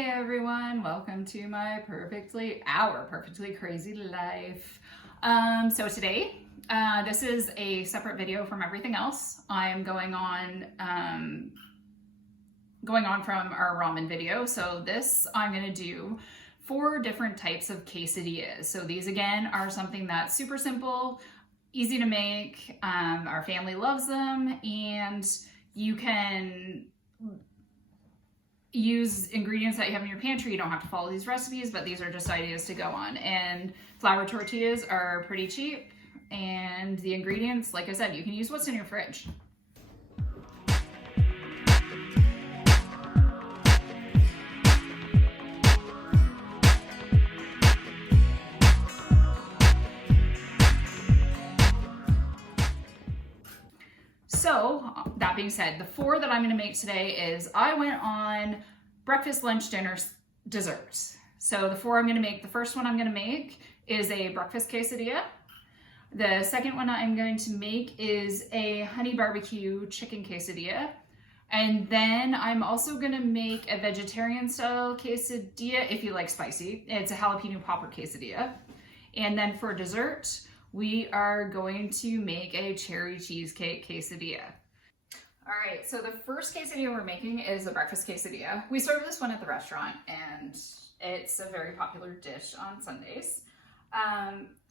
Hey everyone, welcome to our perfectly crazy life. So today, this is a separate video from everything else. I'm going on from our ramen video. So this I'm gonna do 4 different types of quesadillas. So these again are something that's super simple, easy to make. Our family loves them, and you can use ingredients that you have in your pantry. You don't have to follow these recipes, but these are just ideas to go on. And flour tortillas are pretty cheap, and the ingredients, like I said, you can use what's in your fridge. So that being said, the 4 that I'm going to make today is I went on breakfast, lunch, dinner, desserts. So the 4 I'm going to make, the first one I'm going to make is a breakfast quesadilla. The second one I'm going to make is a honey barbecue chicken quesadilla. And then I'm also going to make a vegetarian style quesadilla if you like spicy. It's a jalapeno popper quesadilla. And then for dessert, we are going to make a cherry cheesecake quesadilla. All right, so the first quesadilla we're making is a breakfast quesadilla. We serve this one at the restaurant, and it's a very popular dish on Sundays.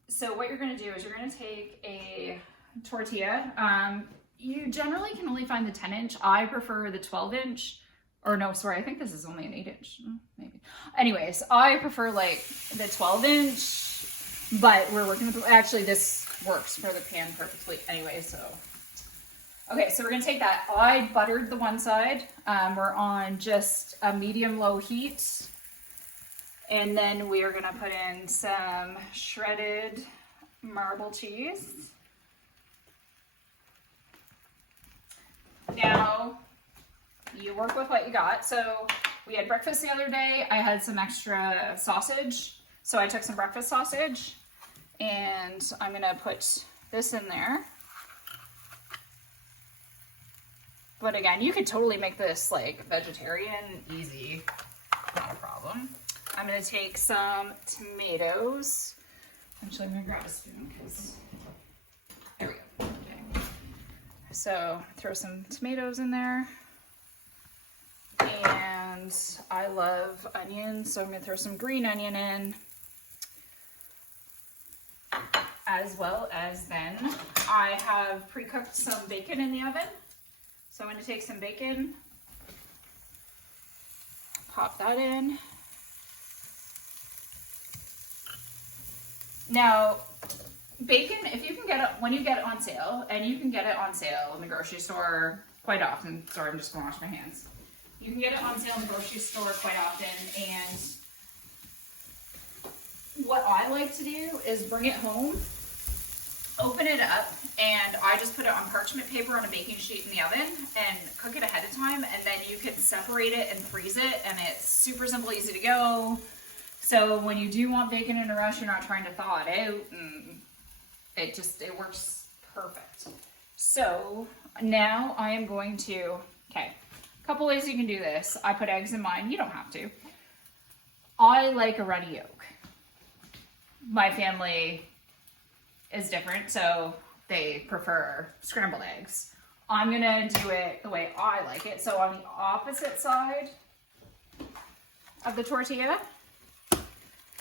So what you're gonna do is you're gonna take a tortilla. You generally can only find the 10-inch. I prefer the 12-inch. Or no, sorry, I think this is only an 8-inch, maybe. Anyways, I prefer like the 12-inch. But we're working with, actually this works for the pan perfectly anyway, so. Okay, so we're gonna take that. I buttered the one side. We're on just a medium-low heat. And then we are gonna put in some shredded marble cheese. Now, you work with what you got. So we had breakfast the other day. I had some extra sausage. So I took some breakfast sausage, and I'm gonna put this in there. But again, you could totally make this like vegetarian, easy, not a problem. I'm gonna take some tomatoes. Actually, I'm gonna grab a spoon because, there we go. Okay. So throw some tomatoes in there. And I love onions, so I'm gonna throw some green onion in. As well as then I have pre-cooked some bacon in the oven. So I'm going to take some bacon, pop that in. Now, bacon, if you can get it, when you get it on sale, and you can get it on sale in the grocery store quite often. Sorry, I'm just going to wash my hands. You can get it on sale in the grocery store quite often, and what I like to do is bring it home, open it up, and I just put it on parchment paper on a baking sheet in the oven and cook it ahead of time, and then you can separate it and freeze it, and it's super simple, easy to go. So when you do want bacon in a rush, you're not trying to thaw it out, and it works perfect. So now I am going to, okay, a couple ways you can do this. I put eggs in mine, you don't have to. I like a runny yolk. My family is different, so they prefer scrambled eggs. I'm gonna do it the way I like it. So on the opposite side of the tortilla,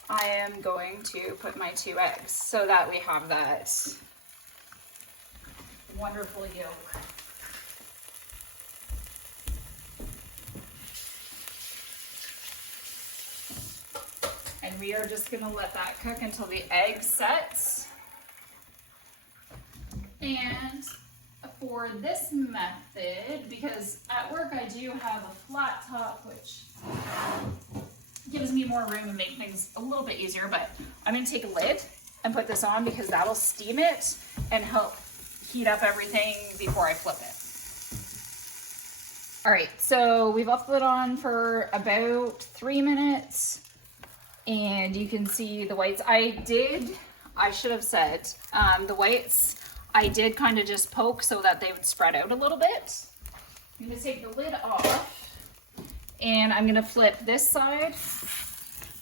I am going to put my 2 eggs so that we have that wonderful yolk. And we are just gonna let that cook until the egg sets. And for this method, because at work I do have a flat top, which gives me more room and make things a little bit easier, but I'm gonna take a lid and put this on because that'll steam it and help heat up everything before I flip it. All right, so we've left the lid on for about 3 minutes, and you can see the whites. I should have said, the whites, I did kind of just poke so that they would spread out a little bit. I'm gonna take the lid off, And I'm gonna flip this side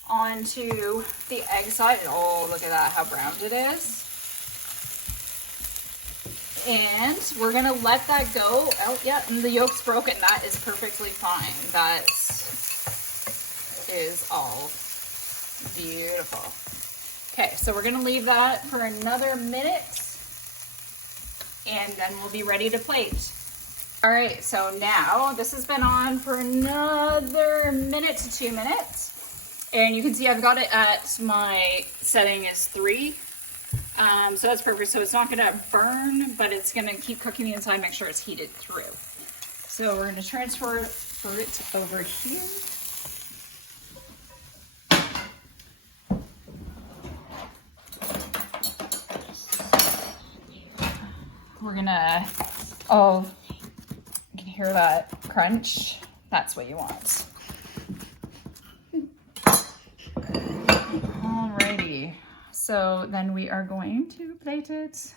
onto the egg side. Oh, look at that, how browned it is. And we're gonna let that go. Oh yeah, and the yolk's broken. That is perfectly fine. That is all beautiful. Okay, so we're gonna leave that for another minute and then we'll be ready to plate. All right, so now this has been on for another minute to 2 minutes. And you can see I've got it at my setting is 3. So that's perfect. So it's not gonna burn, but it's gonna keep cooking the inside, make sure it's heated through. So we're gonna transfer it over here. We're gonna, oh, you can hear that crunch. That's what you want. Alrighty. So then we are going to plate it.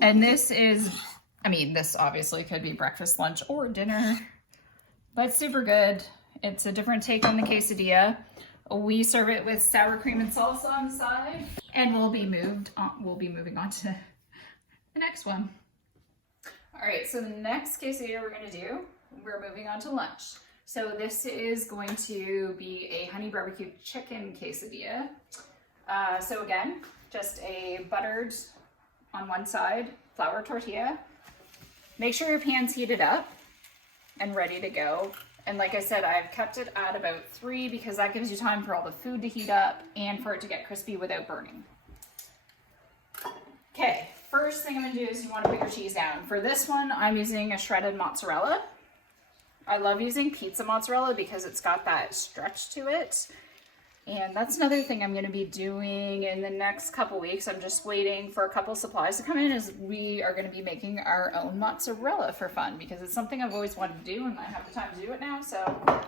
And this is, I mean, this obviously could be breakfast, lunch, or dinner, but it's super good. It's a different take on the quesadilla. We serve it with sour cream and salsa on the side, and we'll be moving on to the next one. All right, so the next quesadilla we're moving on to lunch. So this is going to be a honey barbecue chicken quesadilla. So again, just a buttered on one side, flour tortilla. Make sure your pan's heated up and ready to go. And like I said, I've kept it at about 3 because that gives you time for all the food to heat up and for it to get crispy without burning. Okay, first thing I'm gonna do is you wanna put your cheese down. For this one, I'm using a shredded mozzarella. I love using pizza mozzarella because it's got that stretch to it. And that's another thing I'm gonna be doing in the next couple weeks. I'm just waiting for a couple supplies to come in, as we are gonna be making our own mozzarella for fun because it's something I've always wanted to do and I have the time to do it now. So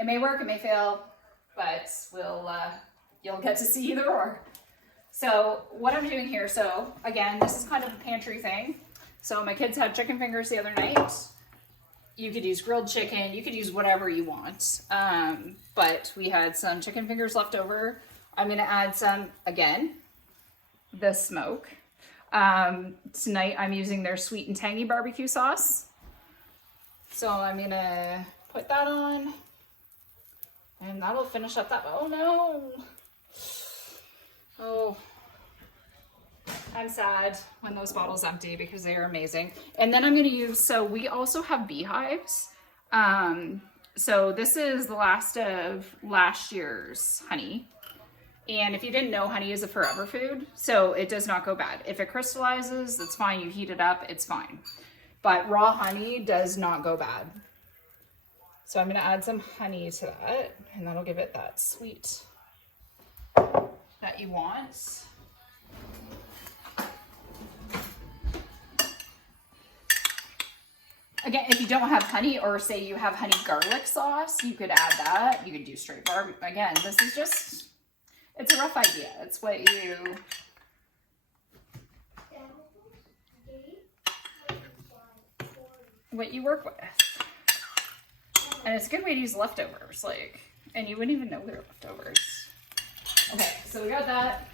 it may work, it may fail, but you'll get to see either or. So what I'm doing here, so again, this is kind of a pantry thing. So my kids had chicken fingers the other night. You could use grilled chicken, you could use whatever you want. But we had some chicken fingers left over. I'm gonna add some, again, the smoke. Tonight I'm using their sweet and tangy barbecue sauce. So I'm gonna put that on and that'll finish up that, oh no. Oh, I'm sad when those bottles empty because they are amazing. And then I'm gonna use, so we also have beehives. So this is the last of last year's honey. And if you didn't know, honey is a forever food, so it does not go bad. If it crystallizes, that's fine, you heat it up, it's fine. But raw honey does not go bad. So I'm gonna add some honey to that, and that'll give it that sweet that you want. Again, if you don't have honey, or say you have honey garlic sauce, you could add that. You could do straight barbecue. Again, this is just, it's a rough idea. It's what you work with. And it's a good way to use leftovers, like, and you wouldn't even know they're leftovers. Okay, so we got that.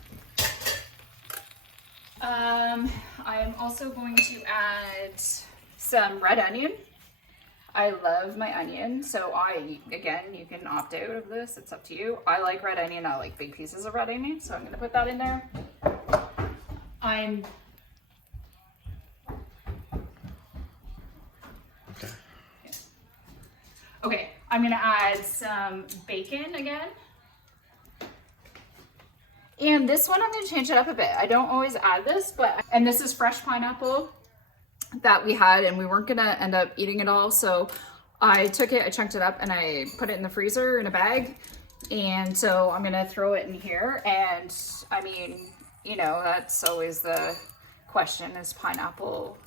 I'm also going to add some red onion. I love my onion, so again, you can opt out of this, it's up to you. I like red onion, I like big pieces of red onion, so I'm gonna put that in there. Okay, I'm gonna add some bacon again. And this one, I'm gonna change it up a bit. I don't always add this, and this is fresh pineapple that we had, and we weren't gonna end up eating it all, so I took it, I chunked it up, and I put it in the freezer in a bag. And so I'm gonna throw it in here, and I mean, you know, that's always the question, is pineapple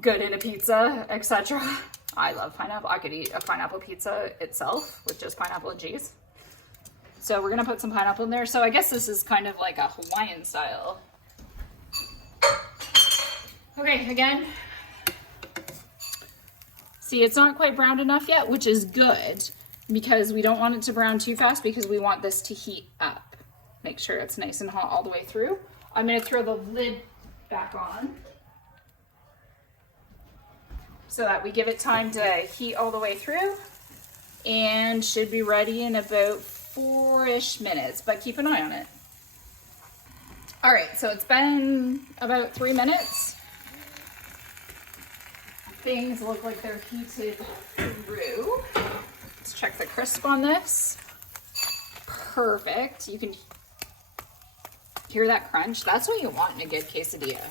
good in a pizza, etc. I love pineapple. I could eat a pineapple pizza itself with just pineapple and cheese. So we're gonna put some pineapple in there. So I guess this is kind of like a Hawaiian style. Okay, again, see, it's not quite browned enough yet, which is good because we don't want it to brown too fast because we want this to heat up. Make sure it's nice and hot all the way through. I'm gonna throw the lid back on so that we give it time to heat all the way through, and should be ready in about 4-ish minutes, but keep an eye on it. All right, so it's been about 3 minutes. Things look like they're heated through. Let's check the crisp on this. Perfect. You can hear that crunch. That's what you want in a good quesadilla.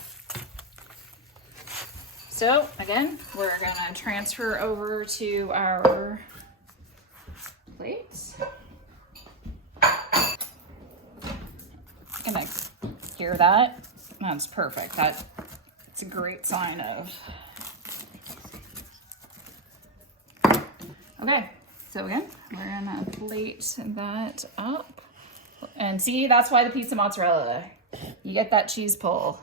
So again, we're gonna transfer over to our plates. Gonna hear that? That's perfect. It's a great sign of. Okay, so again, we're gonna plate that up. And see, that's why the pizza mozzarella. You get that cheese pull.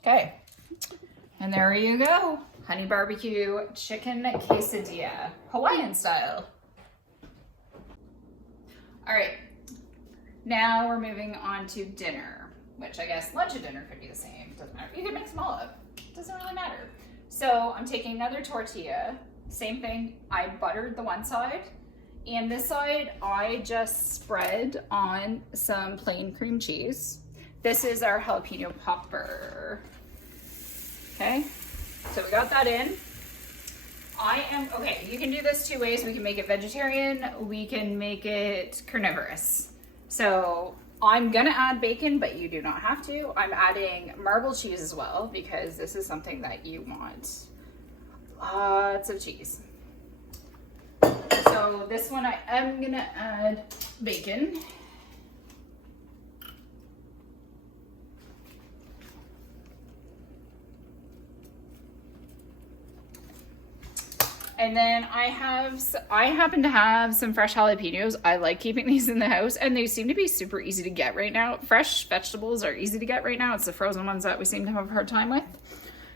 Okay, and there you go. Honey barbecue chicken quesadilla, Hawaiian style. All right, now we're moving on to dinner, which I guess lunch and dinner could be the same. Doesn't matter. You can mix them all up. Doesn't really matter. So I'm taking another tortilla. Same thing. I buttered the one side, and this side I just spread on some plain cream cheese. This is our jalapeno popper. Okay, so we got that in. Okay, you can do this 2 ways. We can make it vegetarian, we can make it carnivorous. So I'm gonna add bacon, but you do not have to. I'm adding marble cheese as well because this is something that you want. Lots of cheese. So this one I am gonna add bacon. And then I happen to have some fresh jalapenos. I like keeping these in the house, and they seem to be super easy to get right now. Fresh vegetables are easy to get right now. It's the frozen ones that we seem to have a hard time with.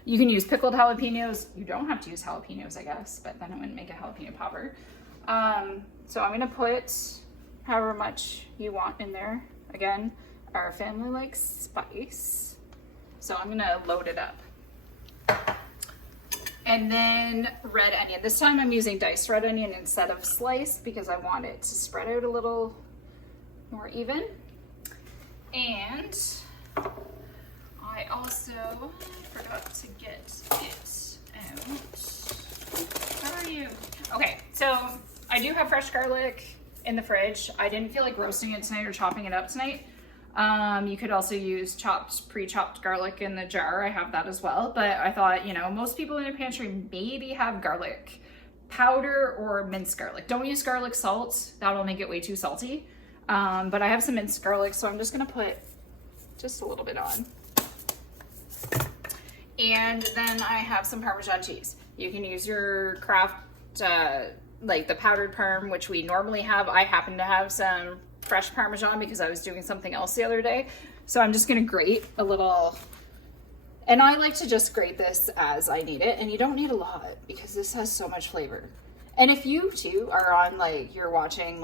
You can use pickled jalapenos. You don't have to use jalapenos, I guess, but then it wouldn't make a jalapeno popper. So I'm gonna put however much you want in there. Again, our family likes spice, so I'm gonna load it up. And then red onion. This time I'm using diced red onion instead of sliced because I want it to spread out a little more even. And I also forgot to get it out. How are you? Okay, so I do have fresh garlic in the fridge. I didn't feel like roasting it tonight or chopping it up tonight. You could also use pre-chopped garlic in the jar. I have that as well, but I thought, most people in their pantry maybe have garlic powder or minced garlic. Don't use garlic salt. That'll make it way too salty. But I have some minced garlic, so I'm just gonna put just a little bit on. And then I have some Parmesan cheese. You can use your Kraft, like the powdered Parm, which we normally have. I happen to have some fresh Parmesan because I was doing something else the other day. So I'm just gonna grate a little, and I like to just grate this as I need it, and you don't need a lot because this has so much flavor. And if you too are on you're watching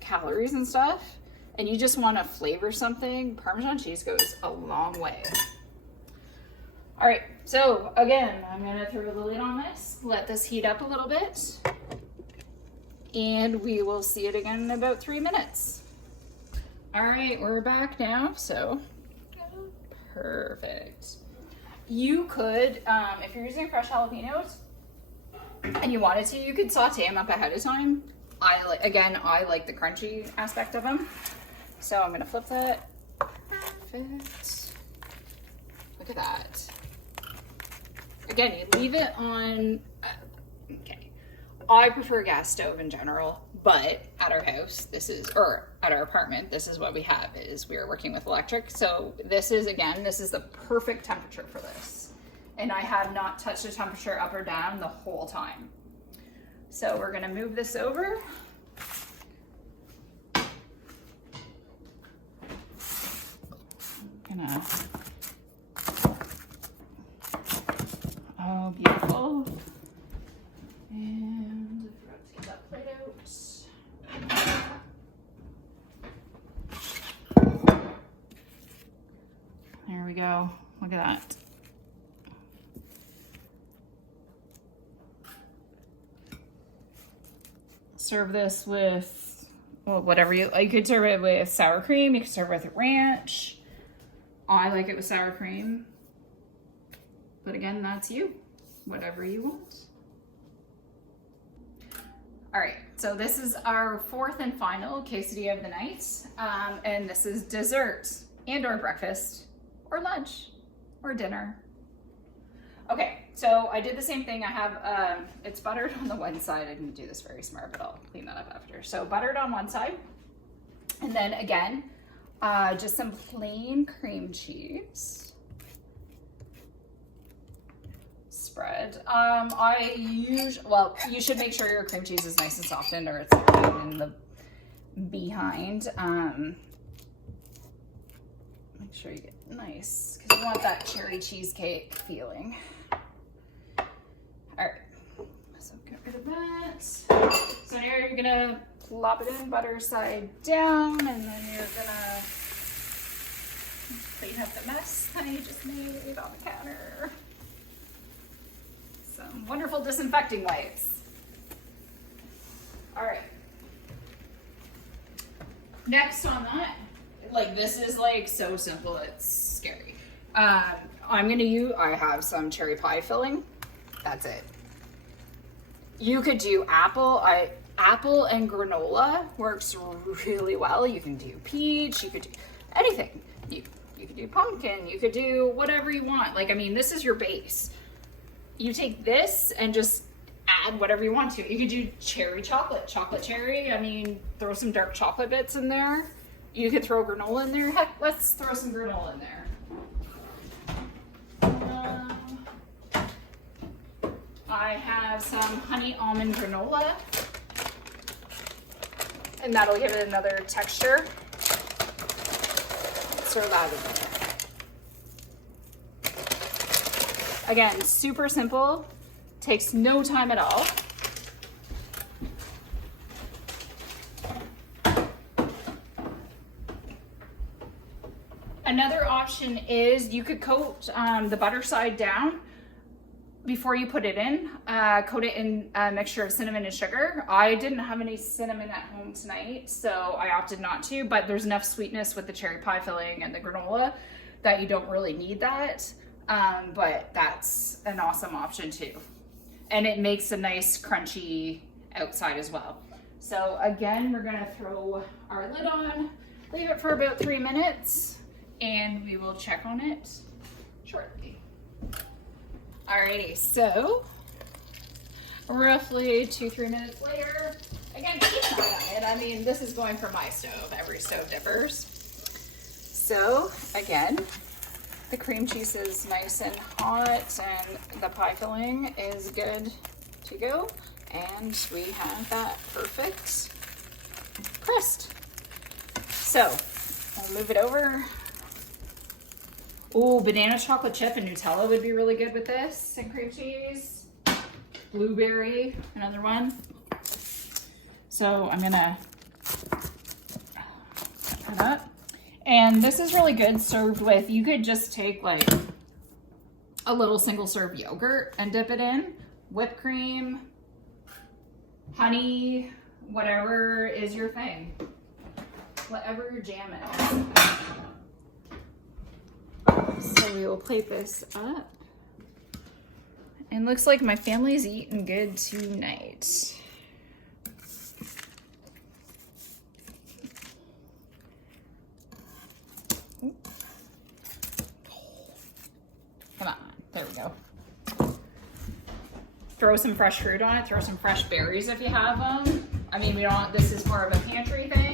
calories and stuff, and you just wanna flavor something, Parmesan cheese goes a long way. All right, so again, I'm gonna throw the lid on this, let this heat up a little bit, and we will see it again in about 3 minutes. All right, we're back now, so perfect. You could, if you're using fresh jalapenos and you wanted to, you could saute them up ahead of time. I like the crunchy aspect of them. So I'm gonna flip that. Perfect. Look at that. Again, you leave it on, okay. I prefer gas stove in general, but at our house, or at our apartment, this is what we have, is we are working with electric. So this is the perfect temperature for this. And I have not touched the temperature up or down the whole time. So we're gonna move this over. Oh, beautiful. And I forgot to get that plate out. There we go. Look at that. Serve this with, well, whatever you could serve it with sour cream. You could serve it with ranch. I like it with sour cream. But again, that's you. Whatever you want. All right, so this is our fourth and final quesadilla of the night. And this is dessert and or breakfast or lunch or dinner. Okay, so I did the same thing. I have, it's buttered on the one side. I didn't do this very smart, but I'll clean that up after. So buttered on one side. And then again, just some plain cream cheese. Spread. Well, you should make sure your cream cheese is nice and softened or it's like in the behind. Make sure you get nice because you want that cherry cheesecake feeling. All right, so get rid of that. So now you're gonna plop it in, butter side down, and then you're gonna clean up the mess that you just made on the counter. Some wonderful disinfecting wipes. All right. Next on that, like this is like so simple, it's scary. I have some cherry pie filling. That's it. You could do apple. Apple and granola works really well. You can do peach. You could do anything. You could do pumpkin. You could do whatever you want. Like, I mean, this is your base. You take this and just add whatever you want to. You could do cherry chocolate cherry. I mean, throw some dark chocolate bits in there. You could throw granola in there. Heck, let's throw some granola in there. I have some honey almond granola, and that'll give it another texture. Throw that in there. Again, super simple, takes no time at all. Another option is you could coat the butter side down before you put it in. Coat it in a mixture of cinnamon and sugar. I didn't have any cinnamon at home tonight, so I opted not to, but there's enough sweetness with the cherry pie filling and the granola that you don't really need that. But that's an awesome option too. And it makes a nice crunchy outside as well. So again, we're gonna throw our lid on, leave it for about 3 minutes, and we will check on it shortly. Alrighty, so roughly 2-3 minutes later, again, keep an eye on it. I mean, this is going for my stove. Every stove differs. So again, the cream cheese is nice and hot and the pie filling is good to go. And we have that perfect crust. So I'll move it over. Ooh, banana chocolate chip and Nutella would be really good with this, and cream cheese. Blueberry, another one. So I'm gonna put that. And this is really good served with, you could just take like a little single serve yogurt and dip it in, whipped cream, honey, whatever is your thing. Whatever your jam is. So we will plate this up. And looks like my family's eating good tonight. Come on, there we go. Throw some fresh fruit on it, throw some fresh berries if you have them. I mean, this is more of a pantry thing.